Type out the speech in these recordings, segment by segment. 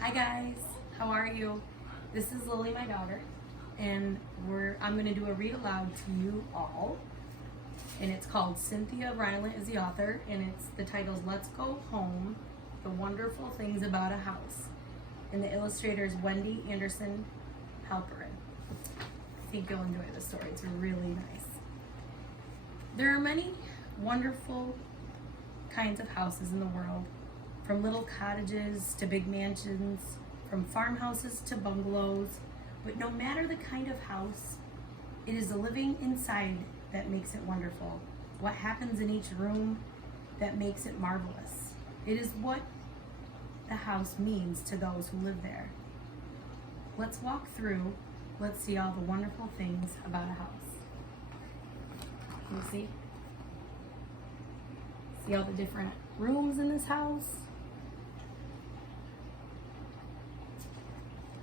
Hi guys, how are you? This is Lily, my daughter, and I'm going to do a read aloud to you all. And it's called Cynthia. Rylant is the author, and the title's Let's Go Home: The Wonderful Things About a House. And the illustrator is Wendy Anderson Halperin. I think you'll enjoy the story. It's really nice. There are many wonderful kinds of houses in the world, from little cottages to big mansions, from farmhouses to bungalows. But no matter the kind of house, it is the living inside that makes it wonderful. What happens in each room that makes it marvelous. It is what the house means to those who live there. Let's walk through. Let's see all the wonderful things about a house. Can you see? See all the different rooms in this house?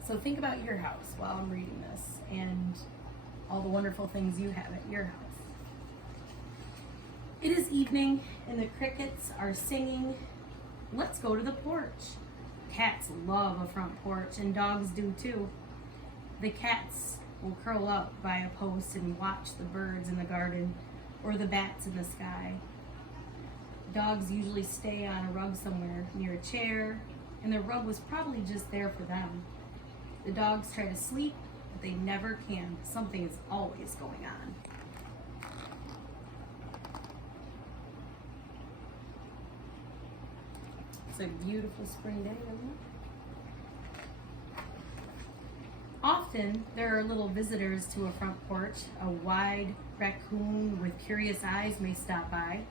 So think about your house while I'm reading this and all the wonderful things you have at your house. It is evening and the crickets are singing. Let's go to the porch. Cats love a front porch, and dogs do too. The cats will curl up by a post and watch the birds in the garden or the bats in the sky. Dogs usually stay on a rug somewhere near a chair, and the rug was probably just there for them. The dogs try to sleep, but they never can. Something is always going on. It's a beautiful spring day, isn't it? Often, there are little visitors to a front porch. A wide raccoon with curious eyes may stop by.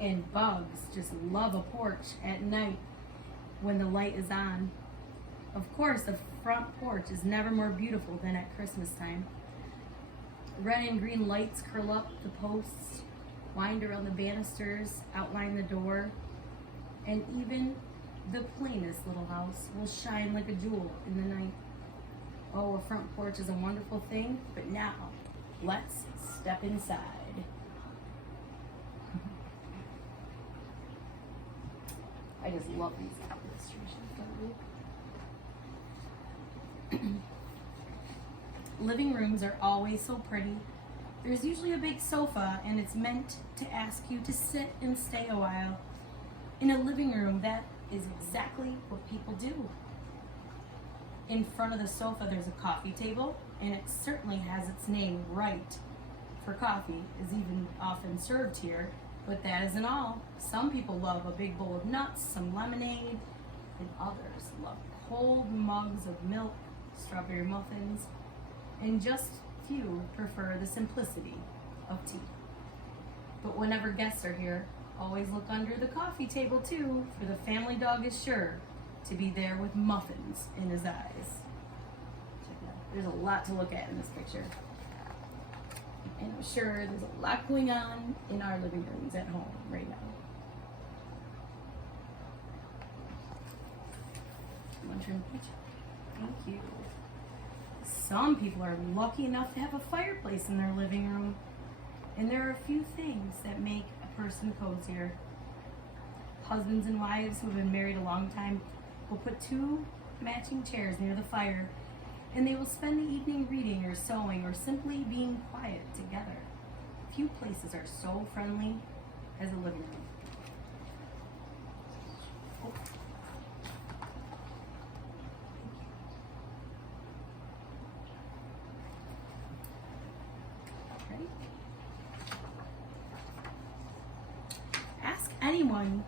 And bugs just love a porch at night when the light is on. Of course, the front porch is never more beautiful than at Christmas time. Red and green lights curl up the posts, wind around the banisters, outline the door, and even the plainest little house will shine like a jewel in the night. Oh, a front porch is a wonderful thing, but now, let's step inside. I just love these illustrations, don't you? Living rooms are always so pretty. There's usually a big sofa, and it's meant to ask you to sit and stay a while. In a living room, that is exactly what people do. In front of the sofa, there's a coffee table, and it certainly has its name right, for coffee is even often served here. But that isn't all. Some people love a big bowl of nuts, some lemonade, and others love cold mugs of milk, strawberry muffins, and just few prefer the simplicity of tea. But whenever guests are here, always look under the coffee table too, for the family dog is sure to be there with muffins in his eyes. Check it out. There's a lot to look at in this picture. And I'm sure there's a lot going on in our living rooms at home right now. Want to turn the picture? Thank you. Some people are lucky enough to have a fireplace in their living room, and there are a few things that make a person cozier. Husbands and wives who have been married a long time will put two matching chairs near the fire, and they will spend the evening reading or sewing or simply being quiet together. Few places are so friendly as a living room. Oh. Ready? Ask anyone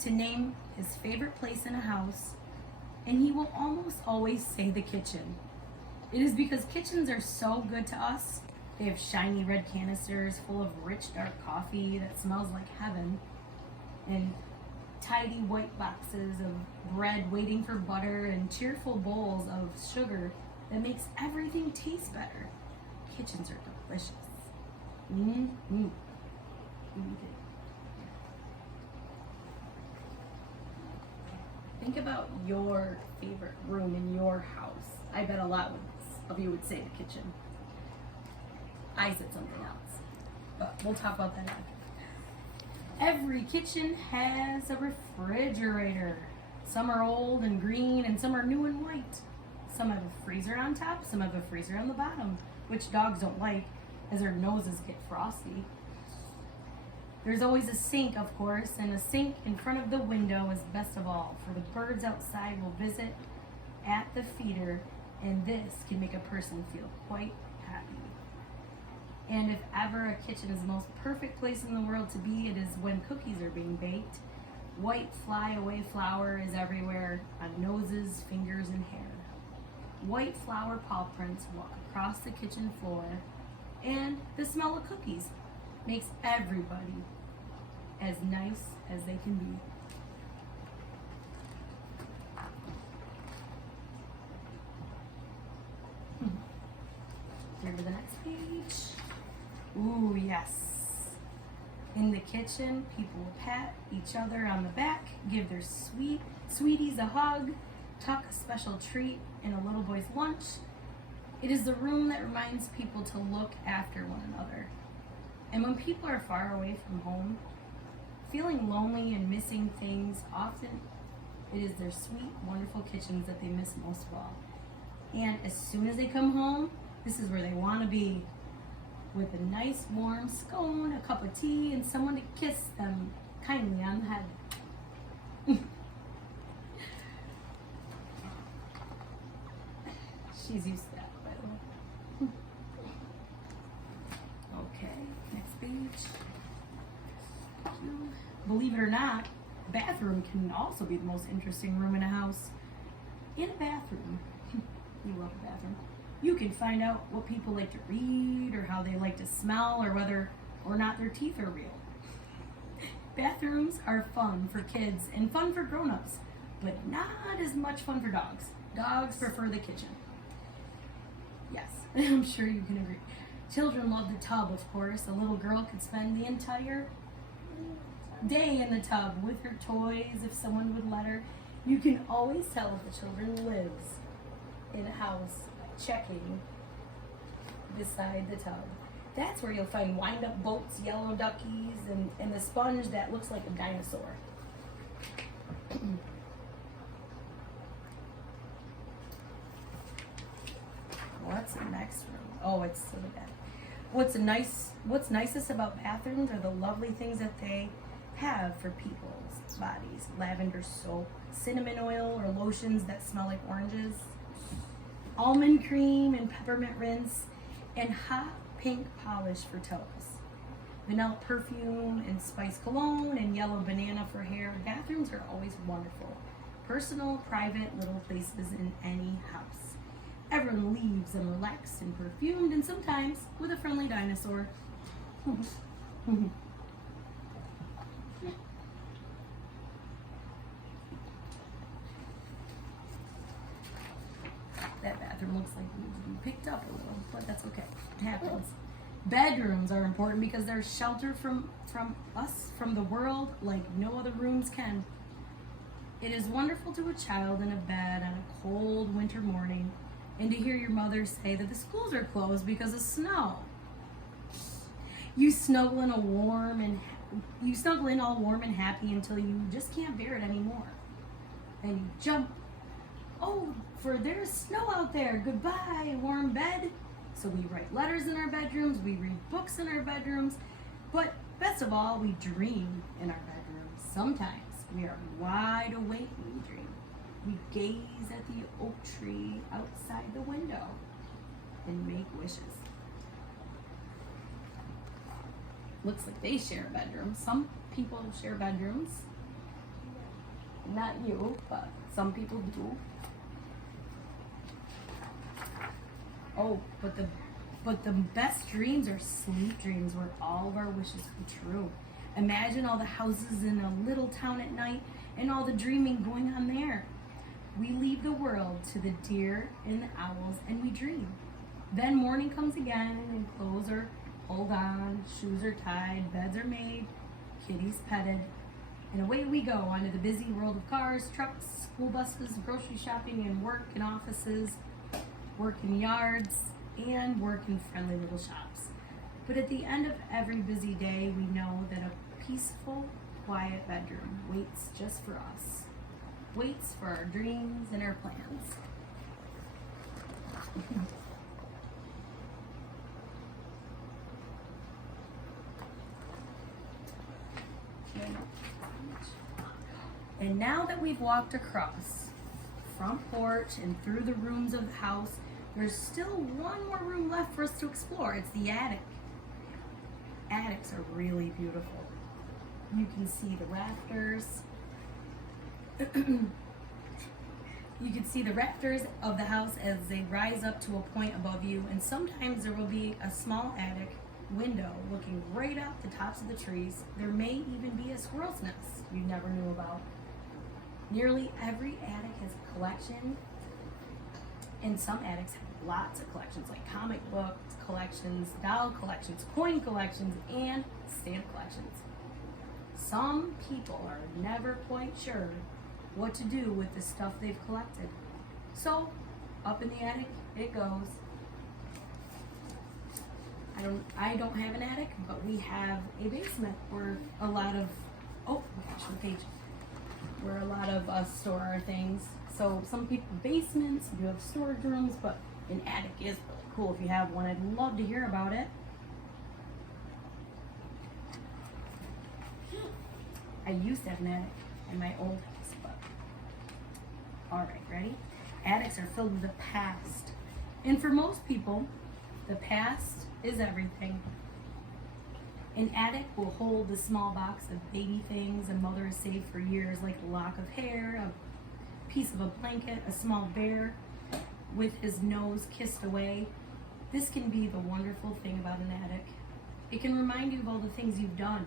to name his favorite place in a house, and he will almost always say the kitchen. It is because kitchens are so good to us. They have shiny red canisters full of rich dark coffee that smells like heaven, and tidy white boxes of bread waiting for butter, and cheerful bowls of sugar that makes everything taste better. Kitchens are delicious. Think about your favorite room in your house. I bet a lot of you would say the kitchen. I said something else, but we'll talk about that after. Every kitchen has a refrigerator. Some are old and green, and some are new and white. Some have a freezer on top, some have a freezer on the bottom, which dogs don't like as their noses get frosty. There's always a sink, of course, and a sink in front of the window is best of all, for the birds outside will visit at the feeder, and this can make a person feel quite happy. And if ever a kitchen is the most perfect place in the world to be, it is when cookies are being baked. White fly-away flour is everywhere, on noses, fingers, and hair. White flour paw prints walk across the kitchen floor, and the smell of cookies makes everybody as nice as they can be. Turn to the next page. Ooh, yes. In the kitchen, people will pat each other on the back, give their sweeties a hug, tuck a special treat in a little boy's lunch. It is the room that reminds people to look after one another. And when people are far away from home, feeling lonely and missing things, often it is their sweet, wonderful kitchens that they miss most of all. And as soon as they come home, this is where they want to be, with a nice warm scone, a cup of tea, and someone to kiss them kindly on the head. She's used to that, by the way. Okay, next page. Believe it or not, bathroom can also be the most interesting room in a house. In a bathroom, you love a bathroom, you can find out what people like to read, or how they like to smell, or whether or not their teeth are real. Bathrooms are fun for kids and fun for grown-ups, but not as much fun for dogs. Dogs prefer the kitchen. Yes, I'm sure you can agree. Children love the tub, of course. A little girl could spend the entire day in the tub with her toys if someone would let her. You can always tell if a children lives in a house by checking beside the tub. That's where you'll find wind-up boats, yellow duckies, and the sponge that looks like a dinosaur. What's the next room? Oh, it's so bad. What's nicest about bathrooms are the lovely things that they have for people's bodies. Lavender soap, cinnamon oil or lotions that smell like oranges, almond cream and peppermint rinse, and hot pink polish for toes. Vanilla perfume and spice cologne and yellow banana for hair. Bathrooms are always wonderful. Personal, private little places in any house. Everyone leaves them relaxed and perfumed, and sometimes with a friendly dinosaur. That bathroom looks like it needs to be picked up a little, but that's okay. It happens. Bedrooms are important because they're shelter from us, from the world, like no other rooms can. It is wonderful to a child in a bed on a cold winter morning, and to hear your mother say that the schools are closed because of snow. You snuggle in all warm and happy until you just can't bear it anymore. And you jump. Oh, for there's snow out there. Goodbye, warm bed. So we write letters in our bedrooms, we read books in our bedrooms, but best of all, we dream in our bedrooms. Sometimes we are wide awake when we dream. We gaze at the oak tree outside the window and make wishes. Looks like they share a bedroom. Some people share bedrooms. Not you, but some people do. Oh, but the best dreams are sleep dreams where all of our wishes come true. Imagine all the houses in a little town at night and all the dreaming going on there. We leave the world to the deer and the owls and we dream. Then morning comes again and clothes are pulled on, shoes are tied, beds are made, kitties petted, and away we go onto the busy world of cars, trucks, school buses, grocery shopping, and work in offices, work in yards, and work in friendly little shops. But at the end of every busy day, we know that a peaceful, quiet bedroom waits just for us. waits for our dreams and our plans. And now that we've walked across front porch and through the rooms of the house, there's still one more room left for us to explore. It's the attic. Attics are really beautiful. You can see the rafters. You can see the rafters of the house as they rise up to a point above you, and sometimes there will be a small attic window looking right up the tops of the trees. There may even be a squirrel's nest you never knew about. Nearly every attic has a collection, and some attics have lots of collections, like comic book collections, doll collections, coin collections, and stamp collections. Some people are never quite sure what to do with the stuff they've collected. So, up in the attic it goes. I don't have an attic, but we have a basement where a lot of, where a lot of us store our things. So some people basements do have storage rooms, but an attic is really cool if you have one. I'd love to hear about it. I used to have an attic in my old house, but all right, ready? Attics are filled with the past, and for most people, the past is everything. An attic will hold the small box of baby things a mother has saved for years, like a lock of hair, a piece of a blanket, a small bear with his nose kissed away. This can be the wonderful thing about an attic. It can remind you of all the things you've done.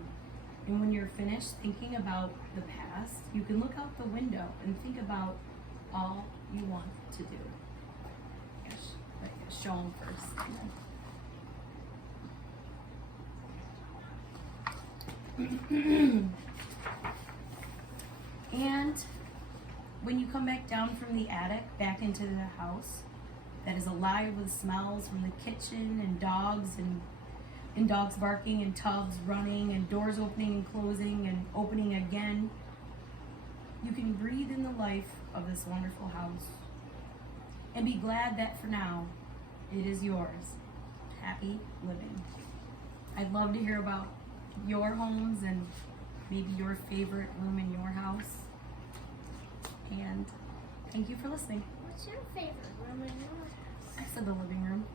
And when you're finished thinking about the past, you can look out the window and think about all you want to do. Show them first. And when you come back down from the attic, back into the house that is alive with smells from the kitchen and dogs barking and tubs running and doors opening and closing and opening again, you can breathe in the life of this wonderful house and be glad that for now it is yours. Happy living. I'd love to hear about your homes and maybe your favorite room in your house. And thank you for listening. What's your favorite room in your house? I said the living room.